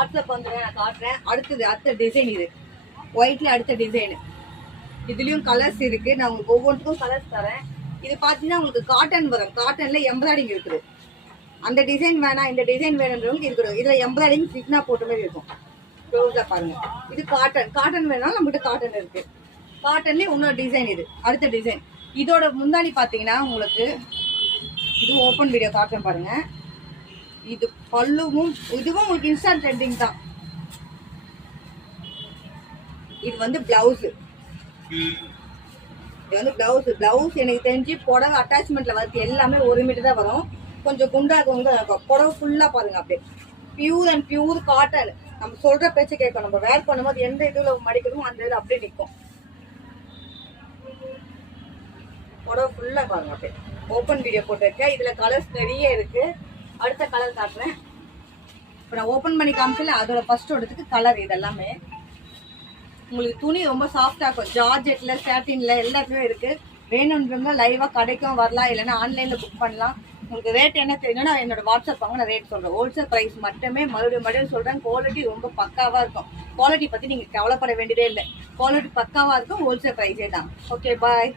WhatsApp வந்து நான் காட்டுறேன். அடுத்த டிசைன் இது ஒயிட்ல அடுத்த டிசைன். இதுலயும் கலர்ஸ் இருக்கு. நான் உங்களுக்கு ஒவ்வொன்றுக்கும் கலர்ஸ் தரேன். இது பாத்தீங்கன்னா உங்களுக்கு காட்டன் வரும். காட்டன்ல எம்ப்ராய்டிங் இருக்குது. அந்த டிசைன் வேணாம் இந்த டிசைன் வேணுன்றவங்களுக்கு இருக்குது. இதுல எம்ப்ராய்டிங் சிக்னா போட்ட மாதிரி இருக்கும். க்ளோஸா பாருங்க. இது காட்டன் வேணாலும் நம்மகிட்ட காட்டன் இருக்கு. காட்டன்லயே இன்னொரு டிசைன் இது அடுத்த டிசைன். இதோட முந்தானி பாத்தீங்கன்னா உங்களுக்கு இது ஓப்பன் வீடியோ காட்டன் பாருங்க. இது பல்லுவும் இதுவும் உங்களுக்கு இன்ஸ்டன்ட் ட்ரெண்டிங் தான். இது வந்து பிளவுஸ். இது வந்து பிளவுஸ் எனக்கு தெரிஞ்சு புடவை அட்டாச்மெண்ட்ல வந்து எல்லாமே 1 மீட்டர் தான் வரும். கொஞ்சம் குண்டா இருக்கும். புடவை ஃபுல்லா பாருங்க அப்படியே பியூர் அண்ட் பியூர் காட்டன். நம்ம சொல்ற பேச்சு கேட்கும். நம்ம வேர் பண்ணும்போது எந்த இதுல மடிக்கணுமோ அந்த இது அப்படியே நிற்கும். புடவை ஃபுல்லா பாருங்க அப்படியே ஓப்பன் வீடியோ போட்டிருக்கேன். இதுல கலர்ஸ் நிறைய இருக்கு. அடுத்த கலர் காட்டுறேன். இப்போ நான் ஓப்பன் பண்ணி காமிச்சல அதோட ஃபர்ஸ்ட் இடத்துக்கு கலர். இதெல்லாமே உங்களுக்கு துணி ரொம்ப சாஃப்டா இருக்கும். ஜார்ஜெட்ல சாட்டின்ல எல்லாத்துலயும் இருக்கு. வேணும்ன்றவங்க லைவா கடைக்கும் வரலாம், இல்லைன்னா ஆன்லைன்ல புக் பண்ணலாம். உங்களுக்கு ரேட் என்ன தெரியும்னா என்னோட வாட்ஸ்அப் வாங்க நான் ரேட் சொல்றேன். ஹோல்சேல் பிரைஸ் மட்டுமே மறுபடியும் சொல்றேன். குவாலிட்டி ரொம்ப பக்காவா இருக்கும். குவாலிட்டி பத்தி நீங்க கவலைப்பட வேண்டியதே இல்லை. குவாலிட்டி பக்காவா இருக்கும். ஹோல்சேல் பிரைஸே தான். Okay bye.